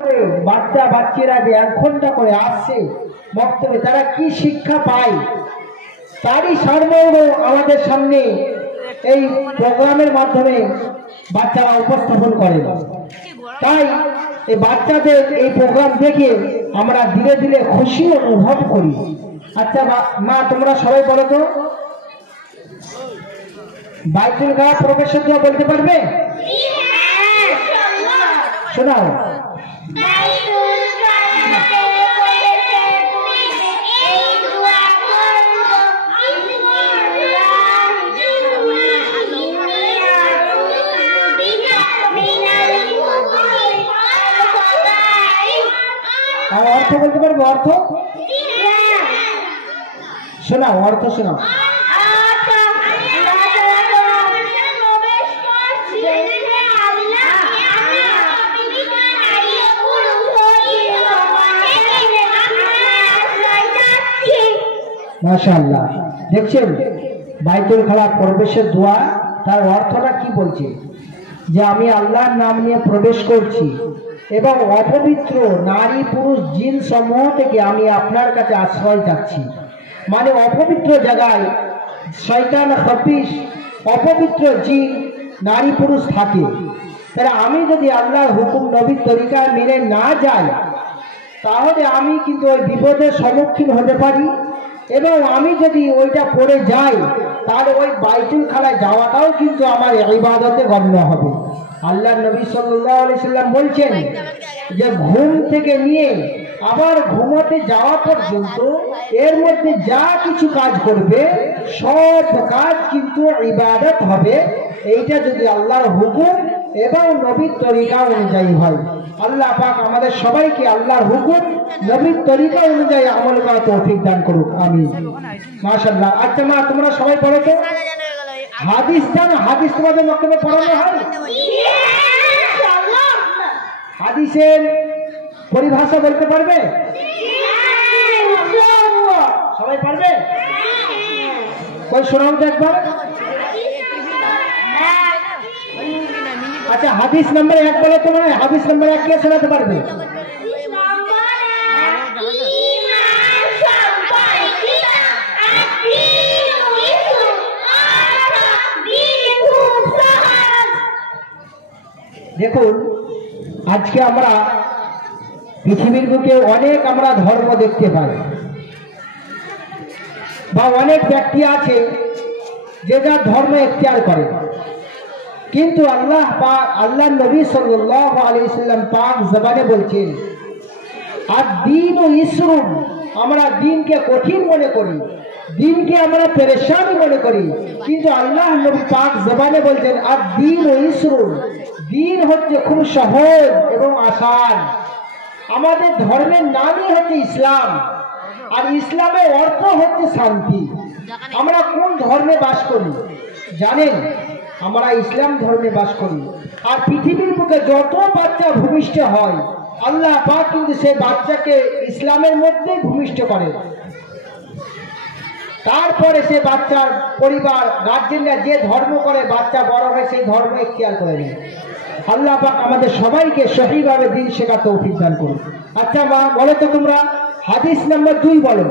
বাচ্চা বাচ্চারা যে 1 ঘন্টা করে আসছে বক্তব্যে, তারা কি শিক্ষা পায় তারই সারমর্ম আমাদের সামনে এই প্রোগ্রামের মাধ্যমে বাচ্চারা উপস্থাপন করে। তাই এই বাচ্চাদের এই প্রোগ্রাম দেখে আমরা ধীরে ধীরে খুশি অনুভব করি। আচ্ছা মা, তোমরা সবাই বলো তো, বাইতুল গাহ প্রবেশের দোয়া বলতে পারবে? শোনাও। অর্থ বলতে পারবো? অর্থ শোনাও, অর্থ শোনাও। মাশাআল্লাহ, দেখছেন বাইতুল খালা প্রবেশের দোয়া, তার অর্থটা কি বলছে? যে আমি আল্লাহর নাম নিয়ে প্রবেশ করছি এবং অপবিত্র নারী পুরুষ জিন সমূহ থেকে আমি আপনার কাছে আশ্রয় চাচ্ছি। মানে অপবিত্র জায়গায় শয়তান খবিশ অপবিত্র জিন নারী পুরুষ থাকে, তাহলে আমি যদি আল্লাহর হুকুম নবীর তরিকা মেনে না যাই তাহলে আমি কিন্তু ওই বিপদের সম্মুখীন হতে পারি, এবং আমি যদি ওইটা পড়ে যাই তাহলে ওই বাইতুল খালায় যাওয়াটাও কিন্তু আমার ইবাদতে গণ্য হবে। আল্লাহ নবী সাল্লাল্লাহু আলাইহি সাল্লাম বলছেন যে ঘুম থেকে নিয়ে আবার ঘুমাতে যাওয়া পর্যন্ত এর মধ্যে যা কিছু কাজ করবে সব কাজ কিন্তু ইবাদত হবে, এইটা যদি আল্লাহর হুকুম এবং নবীর তরিকা অনুযায়ী হয়। আল্লাহ পাক আমাদের সবাইকে আল্লাহর হুকুম নবীর তরিকা অনুযায়ী আমল করার তৌফিক দান করুক, আমিন। মাশাআল্লাহ। আচ্ছা মা, তোমরা সবাই পড়ো তো হাদিস। জানো হাদিস তোমাদের বক্তব্যে পড়ানো হয়? হাদিসের পরিভাষা বলতে পারবে? সবাই পারবে? কই শোনাও তো একবার। আচ্ছা হাদিস নাম্বার 1 বলো তো, মানে হাদিস নাম্বার 1 কে শোনাতে পারবে? দেখুন, আজকে আমরা পৃথিবীর বুকে অনেক আমরা ধর্ম দেখতে পাই, বা অনেক ব্যক্তি আছে যে যার ধর্ম এখতিয়ার করে, কিন্তু আল্লাহ পাক আল্লাহ নবী সাল্লাল্লাহু আলাইহি সাল্লাম পাক জবানে বলছেন আর দ্বীন ও ইসরুন, আমরা দ্বীনকে কঠিন মনে করি, দ্বীনকে আমরা পেরেশানি মনে করি, কিন্তু আল্লাহ নবী পাক জবানে বলছেন আর দ্বীন ও ইসরুন, দ্বীন হচ্ছে খুব সহজ এবং আসান। আমাদের ধর্মের নামই হচ্ছে ইসলাম, আর ইসলামের অর্থ হচ্ছে শান্তি। আমরা কোন ধর্মে বাস করি জানেন? আমরা ইসলাম ধর্মে বাস করি। আর পৃথিবীর বুকে যত বাচ্চা ভূমিষ্ঠ হয় আল্লাহ পাক কিন্তু সেই বাচ্চাকে ইসলামের মধ্যে ভূমিষ্ঠ করে। তারপরে সে বাচ্চার পরিবার গার্জেনরা যে ধর্ম করে বাচ্চা বড় হয় সেই ধর্ম এখতিয়ার করে নেয়। আল্লাহ পাক আমাদের সবাইকে সঠিকভাবে দিন শেখার তৌফিক দান করুন। আচ্ছা মা, বলো তো তোমরা হাদিস নাম্বার 2 বলো।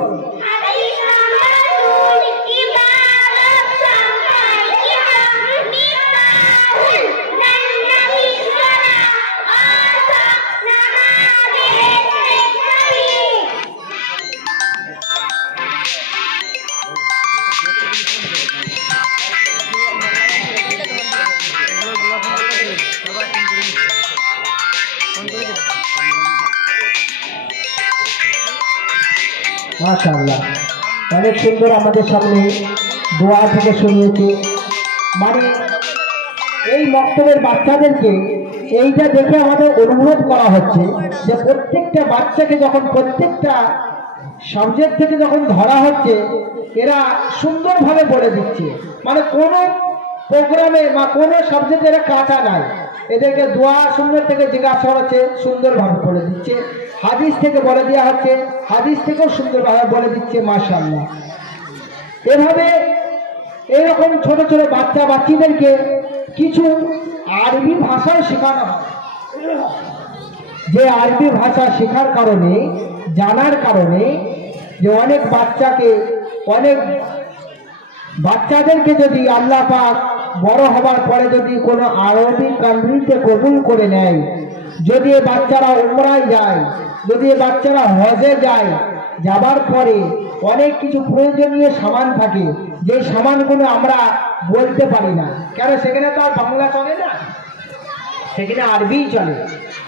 মাশাআল্লাহ, অনেক সুন্দর আমাদের সামনে দোয়া থেকে শুনিয়েছে। মানে এই বক্তব্যের বাচ্চাদেরকে এইটা দেখে আমাদের অনুভব করা হচ্ছে যে প্রত্যেকটা বাচ্চাকে যখন প্রত্যেকটা সাবজেক্ট থেকে যখন ধরা হচ্ছে এরা সুন্দরভাবে বলে দিচ্ছে। মানে কোনো প্রোগ্রামে বা কোনো সাবজেক্টে এরা কাঁচা নাই, এদেরকে দোয়া সুন্দর থেকে জিজ্ঞাসা হচ্ছে সুন্দরভাবে বলে দিচ্ছে, হাদিস থেকে বলে দেওয়া হচ্ছে হাদিস থেকেও সুন্দরভাবে বলে দিচ্ছে। মাশাআল্লাহ, এভাবে এরকম ছোট ছোট বাচ্চা বাচ্চাদেরকে কিছু আরবি ভাষাও শেখানো হয়। যে আরবি ভাষা শেখার কারণে, জানার কারণে, যে অনেক বাচ্চাদেরকে যদি আল্লাহ পাক বড় হবার পরে যদি কোনো আরবি কান্ট্রিতে কবুল করে নেয়, যদি এ বাচ্চারা উমরায় যায়, যদি এ বাচ্চারা হজে যায়, যাবার পরে অনেক কিছু প্রয়োজনীয় সামান থাকে, যে সামানগুলো আমরা বলতে পারি না, কেন সেখানে তো আর বাংলা চলে না, সেখানে আরবি চলে।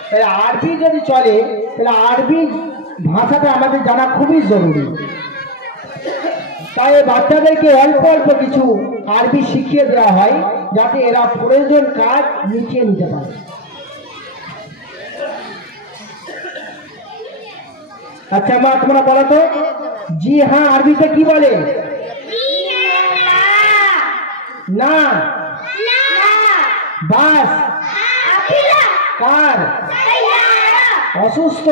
তাহলে আরবি যদি চলে তাহলে আরবি ভাষাটা আমাদের জানা খুবই জরুরি। তাই বাচ্চাদেরকে অল্প অল্প কিছু আরবি শিখিয়ে দেওয়া হয়, যাতে এরা প্রয়োজন কাজ মিটিয়ে নিতে পারে। আচ্ছা মা, তোমরা বলো তো, জি হ্যাঁ আরবিতে কি বলে? না, বাস, কার, অসুস্থ,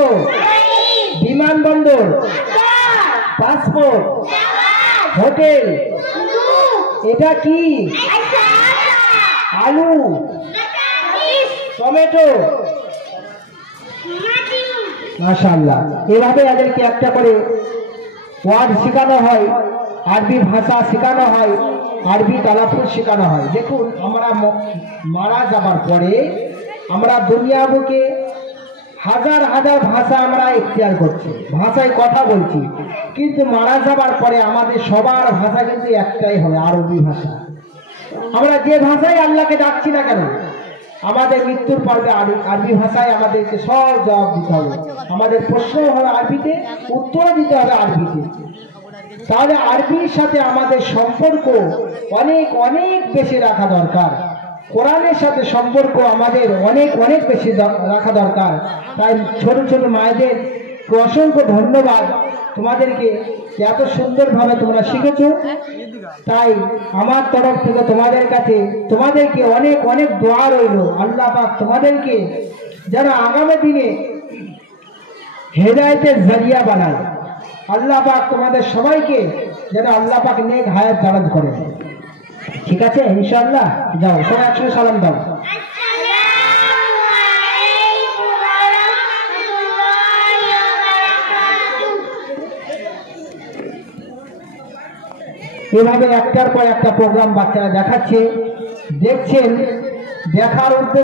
বিমানবন্দর, পাসপোর্ট, হোটেল, এটা কি? আলু, টমেটো। মাশাআল্লাহ, এভাবে এদেরকে একটা করে ওয়ার্ড শেখানো হয়, আরবি ভাষা শেখানো হয়, আরবি তালাফুজ শেখানো হয়। দেখুন, আমরা মারা যাবার পরে আমরা দুনিয়া বুকে হাজার হাজার ভাষা আমরা এখতিয়ার করছি, ভাষায় কথা বলছি, কিন্তু মারা যাবার পরে আমাদের সবার ভাষা কিন্তু একটাই হবে, আরবি ভাষা। আমরা যে ভাষায় আল্লাহকে ডাকছি না কেন, আমাদের মৃত্যুর পর্বে আরবি ভাষায় আমাদেরকে সব জবাব দিতে হবে। আমাদের প্রশ্ন হবে আরবিতে, উত্তর দিতে হবে আরবিতে। তাহলে আরবির সাথে আমাদের সম্পর্ক অনেক অনেক বেশি রাখা দরকার। কোরআনের সাথে সম্পর্ক আমাদের অনেক অনেক বেশি রাখা দরকার। তাই ছোট ছোট মায়েদের অসংখ্য ধন্যবাদ, তোমাদেরকে এত সুন্দরভাবে তোমরা শিখেছো। তাই আমার তরফ থেকে তোমাদেরকে অনেক অনেক দোয়া রইল। আল্লাহ পাক তোমাদেরকে যেন আগামী দিনে হেদায়েতের জরিয়া বানায়। আল্লাহ পাক তোমাদের সবাইকে যেন আল্লাহ পাক নেক হায়াত দারাজ করে। ঠিক আছে ইনশাআল্লাহ, যাও সবাই একসঙ্গে সালাম দাও। এভাবে একটার পর একটা প্রোগ্রাম বাচ্চারা দেখছেন, দেখার উদ্দেশ্যে